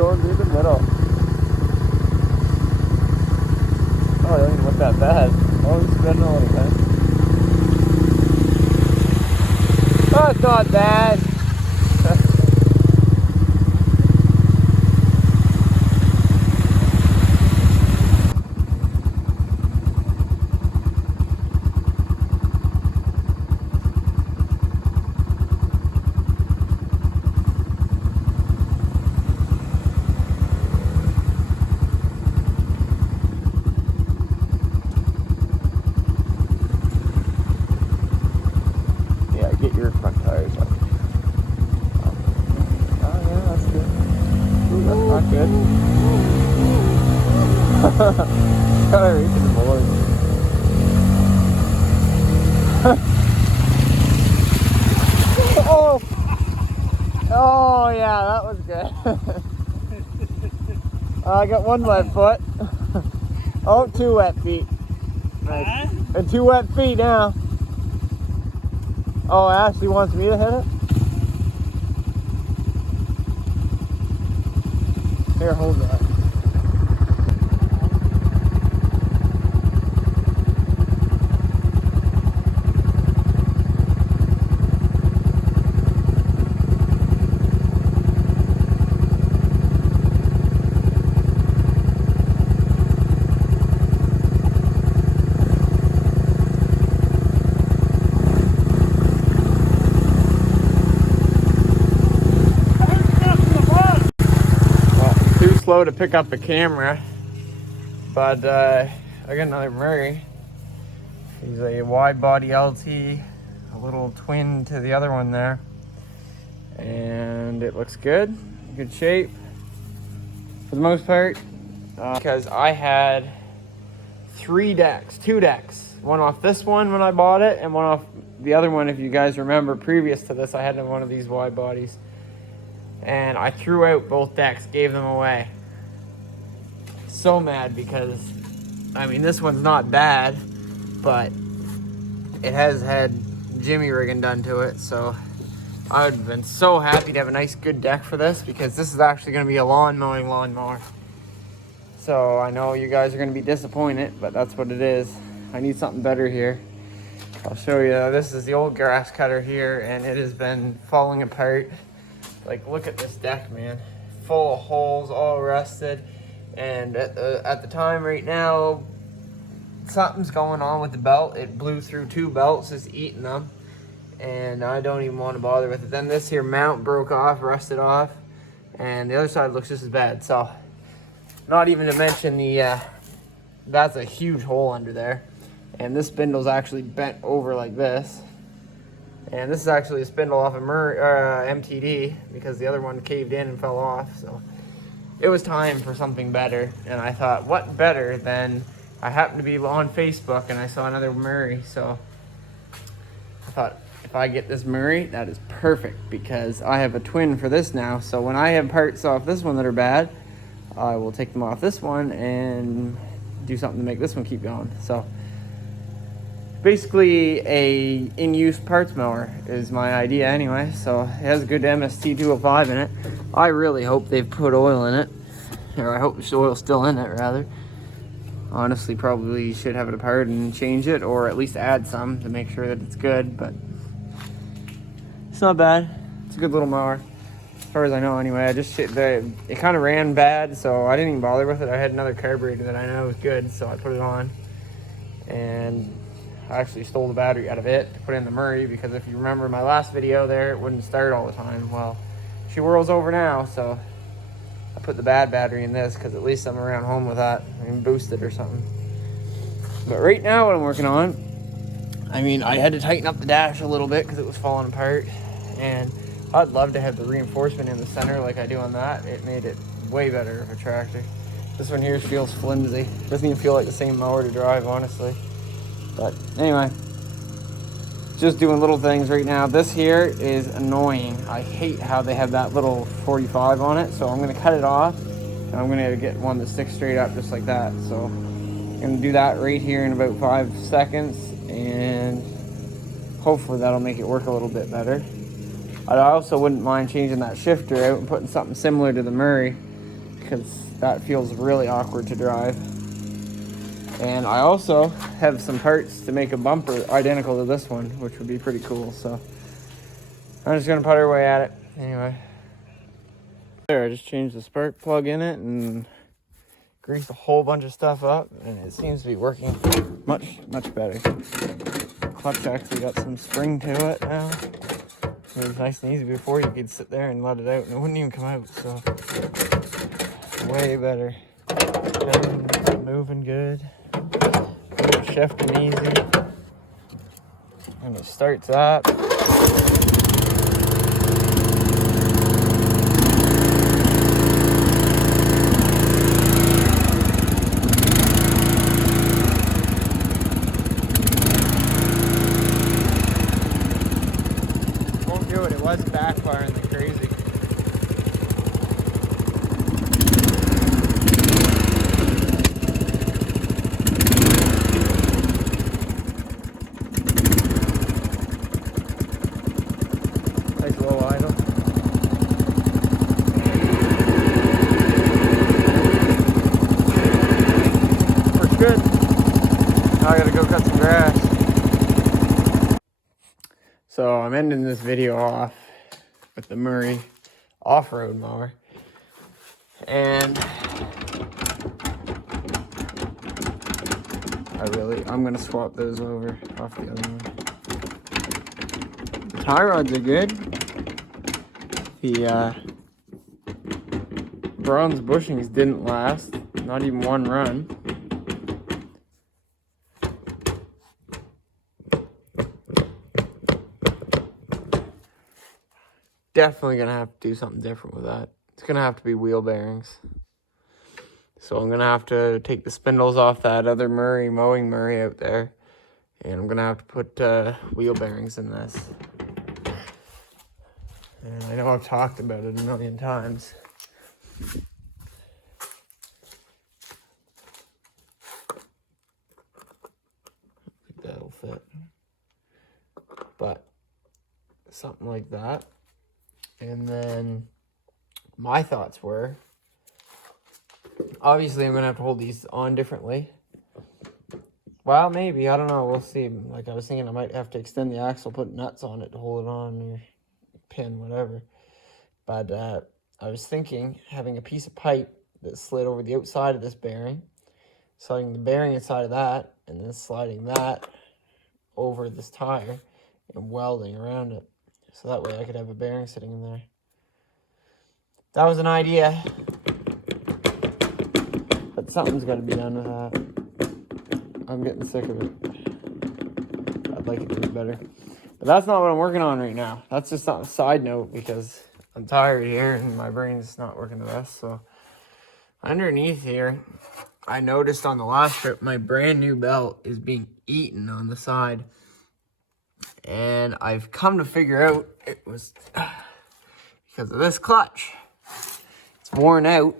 going through the middle. Oh, it doesn't look that bad. Oh, it's spinning a little bit. Oh, it's not bad. Get your front tires up. Oh yeah, that's good. Ooh, that's not good. Gotta reach the board. Oh! Oh yeah, that was good. I got one wet foot. Oh, 2 wet feet. Nice. And 2 wet feet now. Oh, Ashley wants me to hit it? Here, hold that. Slow to pick up the camera, but I got another Murray. He's a wide body LT, a little twin to the other one there, and it looks good, good shape for the most part, because I had 2 decks, one off this one when I bought it and one off the other one. If you guys remember, previous to this I had one of these wide bodies, and I threw out both decks, gave them away. So mad because, I mean, this one's not bad, but it has had jimmy rigging done to it, so I would have been so happy to have a nice good deck for this, because this is actually going to be a lawnmower. So I know you guys are going to be disappointed, but that's what it is. I need something better here. I'll show you. This is the old grass cutter here, and it has been falling apart. Like, look at this deck, man. Full of holes, all rusted. And at the time right now, something's going on with the belt. It blew through 2 belts, it's eating them, and I don't even want to bother with it. Then this here mount broke off, rusted off, and the other side looks just as bad. So, not even to mention the that's a huge hole under there, and this spindle's actually bent over like this. And this is actually a spindle off of MTD, because the other one caved in and fell off. So it was time for something better, and I thought, what better than, I happened to be on Facebook and I saw another Murray, so I thought, if I get this Murray, that is perfect, because I have a twin for this now. So when I have parts off this one that are bad, I will take them off this one and do something to make this one keep going. So basically a in-use parts mower is my idea anyway. So it has a good MST 205 in it. I really hope they've put oil in it, or I hope the oil's still in it rather. Honestly, probably should have it apart and change it, or at least add some to make sure that it's good, but it's not bad. It's a good little mower, as far as I know anyway. It kind of ran bad, so I didn't even bother with it. I had another carburetor that I know was good, so I put it on, and I actually stole the battery out of it to put in the Murray, because if you remember my last video there, it wouldn't start all the time. Well, she whirls over now, so I put the bad battery in this, because at least I'm around home with that. I can boost it or something. But right now what I'm working on, I mean, I had to tighten up the dash a little bit because it was falling apart, and I'd love to have the reinforcement in the center like I do on that. It made it way better of a tractor. This one here feels flimsy. Doesn't even feel like the same mower to drive, honestly. But anyway, just doing little things right now. This here is annoying. I hate how they have that little 45 on it, so I'm going to cut it off, and I'm going to get one that sticks straight up just like that. So I'm going to do that right here in about 5 seconds, and hopefully that'll make it work a little bit better. I also wouldn't mind changing that shifter out and putting something similar to the Murray, because that feels really awkward to drive. And I also have some parts to make a bumper identical to this one, which would be pretty cool. So I'm just gonna put our way at it anyway. There, I just changed the spark plug in it and greased a whole bunch of stuff up, and it seems to be working much better. Clutch actually got some spring to it now. It was nice and easy. Before you could sit there and let it out and it wouldn't even come out, so way better. And moving good. Shifting easy. And it starts up. Won't do it. It was backfiring like crazy. Nice low idle. Works good. Now I gotta go cut some grass. So I'm ending this video off with the Murray off-road mower. And I'm gonna swap those over off the other one. The tie rods are good. The bronze bushings didn't last, not even one run. Definitely gonna have to do something different with that. It's gonna have to be wheel bearings. So I'm gonna have to take the spindles off that other mowing Murray out there, and I'm gonna have to put wheel bearings in this. And I know I've talked about it a million times. I think that'll fit. But something like that. And then my thoughts were, obviously I'm gonna have to hold these on differently. Well, maybe, I don't know, we'll see. Like I was thinking I might have to extend the axle, put nuts on it to hold it on, or pin, whatever. But I was thinking having a piece of pipe that slid over the outside of this bearing, sliding the bearing inside of that, and then sliding that over this tire and welding around it. So that way I could have a bearing sitting in there. That was an idea. But something's got to be done with that. I'm getting sick of it. I'd like it to be better. But that's not what I'm working on right now. That's just a side note because I'm tired here and my brain's not working the best. So underneath here, I noticed on the last trip, my brand new belt is being eaten on the side. And I've come to figure out it was because of this clutch. It's worn out,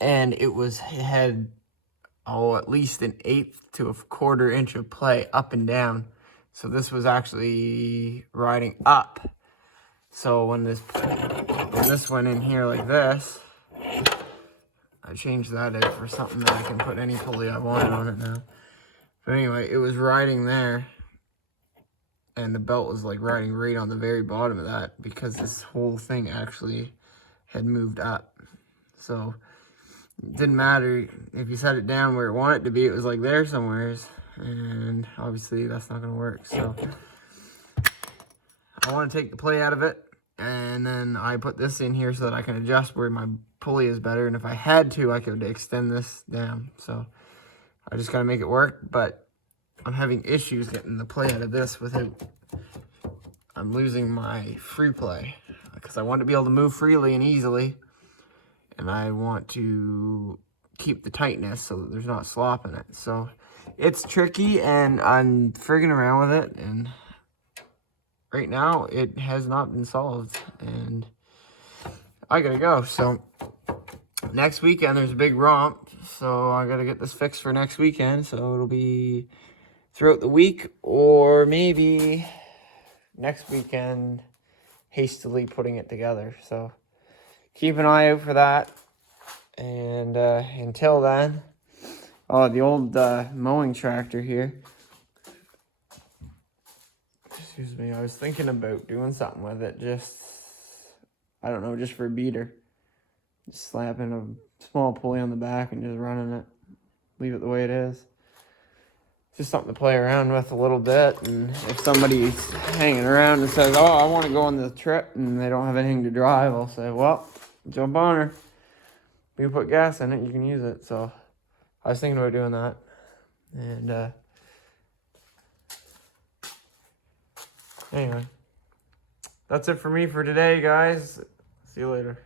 and it had at least an 1/8 to a 1/4 inch of play up and down. So this was actually riding up. So when this went in here like this, I changed that out for something that I can put any pulley I wanted on it now. But anyway, it was riding there. And the belt was like riding right on the very bottom of that because this whole thing actually had moved up. So it didn't matter if you set it down where it wanted to be, it was like there somewheres. And obviously that's not gonna work. So I want to take the play out of it. And then I put this in here so that I can adjust where my pulley is better. And if I had to, I could extend this down. So I just gotta make it work. But I'm having issues getting the play out of this without I'm losing my free play because I want to be able to move freely and easily, and I want to keep the tightness so that there's not slop in it. So it's tricky and I'm frigging around with it, and right now it has not been solved and I gotta go. So next weekend there's a big romp, so I gotta get this fixed for next weekend. So it'll be throughout the week, or maybe next weekend hastily putting it together. So keep an eye out for that. And until then, oh, the old mowing tractor here. Excuse me, I was thinking about doing something with it, just, I don't know, just for a beater. Just slapping a small pulley on the back and just running it. Leave it the way it is. Just something to play around with a little bit. And if somebody's hanging around and says, oh, I want to go on the trip, and they don't have anything to drive, I'll say, well, jump on her. You put gas in it, you can use it. So I was thinking about doing that. And anyway, that's it for me for today, guys. See you later.